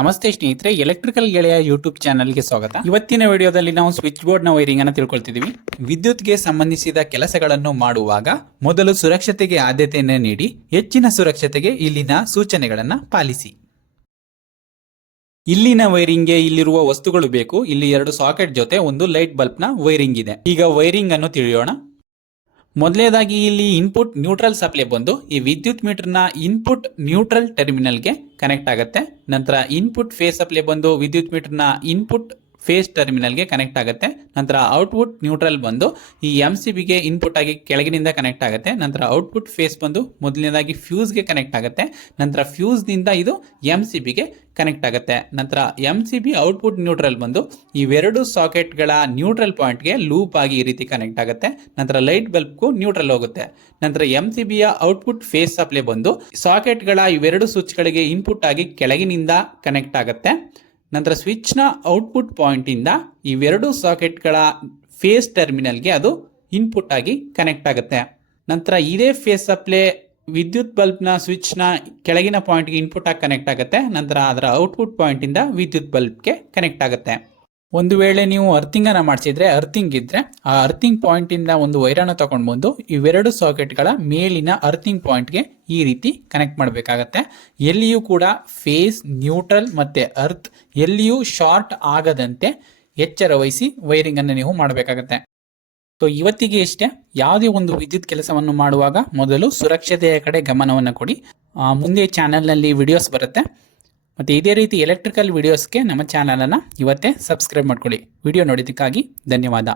ನಮಸ್ತೆ ಸ್ನೇಹಿತರೆ, ಎಲೆಕ್ಟ್ರಿಕಲ್ ಗೆಳೆಯ ಯೂಟ್ಯೂಬ್ ಚಾನಲ್ಗೆ ಸ್ವಾಗತ. ಇವತ್ತಿನ ವಿಡಿಯೋದಲ್ಲಿ ನಾವು ಸ್ವಿಚ್ ಬೋರ್ಡ್ನ ವೈರಿಂಗ್ ಅನ್ನು ತಿಳ್ಕೊಳ್ತಿದ್ದೀವಿ. ವಿದ್ಯುತ್ಗೆ ಸಂಬಂಧಿಸಿದ ಕೆಲಸಗಳನ್ನು ಮಾಡುವಾಗ ಮೊದಲು ಸುರಕ್ಷತೆಗೆ ಆದ್ಯತೆಯನ್ನು ನೀಡಿ ಹೆಚ್ಚಿನ ಸುರಕ್ಷತೆಗೆ ಇಲ್ಲಿನ ಸೂಚನೆಗಳನ್ನು ಪಾಲಿಸಿ. ಇಲ್ಲಿನ ವೈರಿಂಗ್ಗೆ ಇಲ್ಲಿರುವ ವಸ್ತುಗಳು ಬೇಕು. ಇಲ್ಲಿ 2 ಸಾಕೆಟ್ ಜೊತೆ ಒಂದು ಲೈಟ್ ಬಲ್ಬ್ನ ವೈರಿಂಗ್ ಇದೆ. ಈಗ ವೈರಿಂಗ್ ಅನ್ನು ತಿಳಿಯೋಣ. ಮೊದಲನೇದಾಗಿ ಇಲ್ಲಿ ಇನ್ಪುಟ್ ನ್ಯೂಟ್ರಲ್ ಸಪ್ಲೈ ಬಂದು ಈ ವಿದ್ಯುತ್ ಮೀಟರ್ನ ಇನ್ಪುಟ್ ನ್ಯೂಟ್ರಲ್ ಟರ್ಮಿನಲ್ಗೆ ಕನೆಕ್ಟ್ ಆಗುತ್ತೆ. ನಂತರ ಇನ್ಪುಟ್ ಫೇಸ್ ಸಪ್ಲೈ ಬಂದು ವಿದ್ಯುತ್ ಮೀಟರ್ನ ಇನ್ಪುಟ್ ಫೇಸ್ ಟರ್ಮಿನಲ್ಗೆ ಕನೆಕ್ಟ್ ಆಗುತ್ತೆ. ನಂತರ ಔಟ್ಪುಟ್ ನ್ಯೂಟ್ರಲ್ ಬಂದು ಈ MCBಗೆ ಇನ್ಪುಟ್ ಆಗಿ ಕೆಳಗಿನಿಂದ ಕನೆಕ್ಟ್ ಆಗುತ್ತೆ. ನಂತರ ಔಟ್ಪುಟ್ ಫೇಸ್ ಬಂದು ಮೊದಲನೇದಾಗಿ ಫ್ಯೂಸ್ಗೆ ಕನೆಕ್ಟ್ ಆಗುತ್ತೆ. ನಂತರ ಫ್ಯೂಸ್ನಿಂದ ಇದು MCBಗೆ ಕನೆಕ್ಟ್ ಆಗುತ್ತೆ. ನಂತರ MCB ಔಟ್ಪುಟ್ ನ್ಯೂಟ್ರಲ್ ಬಂದು ಇವೆರಡು ಸಾಕೆಟ್ಗಳ ನ್ಯೂಟ್ರಲ್ ಪಾಯಿಂಟ್ಗೆ ಲೂಪ್ ಆಗಿ ಈ ರೀತಿ ಕನೆಕ್ಟ್ ಆಗುತ್ತೆ. ನಂತರ ಲೈಟ್ ಬಲ್ಬ್ಗೂ ನ್ಯೂಟ್ರಲ್ ಹೋಗುತ್ತೆ. ನಂತರ MCBಯ ಔಟ್ಪುಟ್ ಫೇಸ್ ಸಪ್ಲೈ ಬಂದು ಸಾಕೆಟ್ಗಳ ಇವೆರಡು ಸ್ವಿಚ್ಗಳಿಗೆ ಇನ್ಪುಟ್ ಆಗಿ ಕೆಳಗಿನಿಂದ ಕನೆಕ್ಟ್ ಆಗುತ್ತೆ. ನಂತರ ಸ್ವಿಚ್ನ ಔಟ್ಪುಟ್ ಪಾಯಿಂಟಿಂದ ಇವೆರಡು ಸಾಕೆಟ್ಗಳ ಫೇಸ್ ಟರ್ಮಿನಲ್ಗೆ ಅದು ಇನ್ಪುಟ್ ಆಗಿ ಕನೆಕ್ಟ್ ಆಗುತ್ತೆ. ನಂತರ ಇದೇ ಫೇಸ್ ಸಪ್ಲೈ ವಿದ್ಯುತ್ ಬಲ್ಬ್ನ ಸ್ವಿಚ್ನ ಕೆಳಗಿನ ಪಾಯಿಂಟ್ಗೆ ಇನ್ಪುಟ್ ಆಗಿ ಕನೆಕ್ಟ್ ಆಗುತ್ತೆ. ನಂತರ ಅದರ ಔಟ್ಪುಟ್ ಪಾಯಿಂಟಿಂದ ವಿದ್ಯುತ್ ಬಲ್ಬ್ಗೆ ಕನೆಕ್ಟ್ ಆಗುತ್ತೆ. ಒಂದು ವೇಳೆ ನೀವು ಅರ್ಥಿಂಗ್ ಅನ್ನು ಮಾಡಿಸಿದ್ರೆ, ಅರ್ಥಿಂಗ್ ಇದ್ರೆ ಆ ಅರ್ಥಿಂಗ್ ಪಾಯಿಂಟ್ ಇಂದ ಒಂದು ವೈರನ್ನು ತಗೊಂಡು ಬಂದು ಇವೆರಡು ಸಾಕೆಟ್ಗಳ ಮೇಲಿನ ಅರ್ಥಿಂಗ್ ಪಾಯಿಂಟ್ಗೆ ಈ ರೀತಿ ಕನೆಕ್ಟ್ ಮಾಡಬೇಕಾಗತ್ತೆ. ಎಲ್ಲಿಯೂ ಕೂಡ ಫೇಸ್, ನ್ಯೂಟ್ರಲ್ ಮತ್ತೆ ಅರ್ತ್ ಎಲ್ಲಿಯೂ ಶಾರ್ಟ್ ಆಗದಂತೆ ಎಚ್ಚರ ವಹಿಸಿ ವೈರಿಂಗ್ ಅನ್ನು ನೀವು ಮಾಡಬೇಕಾಗತ್ತೆ. ಸೊ ಇವತ್ತಿಗೆ ಇಷ್ಟೇ. ಯಾವುದೇ ಒಂದು ವಿದ್ಯುತ್ ಕೆಲಸವನ್ನು ಮಾಡುವಾಗ ಮೊದಲು ಸುರಕ್ಷತೆಯ ಕಡೆ ಗಮನವನ್ನು ಕೊಡಿ. ಮುಂದೆ ಚಾನೆಲ್ನಲ್ಲಿ ವಿಡಿಯೋಸ್ ಬರುತ್ತೆ. ಮತ್ತು ಇದೇ ರೀತಿ ಎಲೆಕ್ಟ್ರಿಕಲ್ ವಿಡಿಯೋಸ್ಗೆ ನಮ್ಮ ಚಾನಲನ್ನು ಇವತ್ತೇ ಸಬ್ಸ್ಕ್ರೈಬ್ ಮಾಡ್ಕೊಳ್ಳಿ. ವಿಡಿಯೋ ನೋಡಿದ್ದಕ್ಕಾಗಿ ಧನ್ಯವಾದ.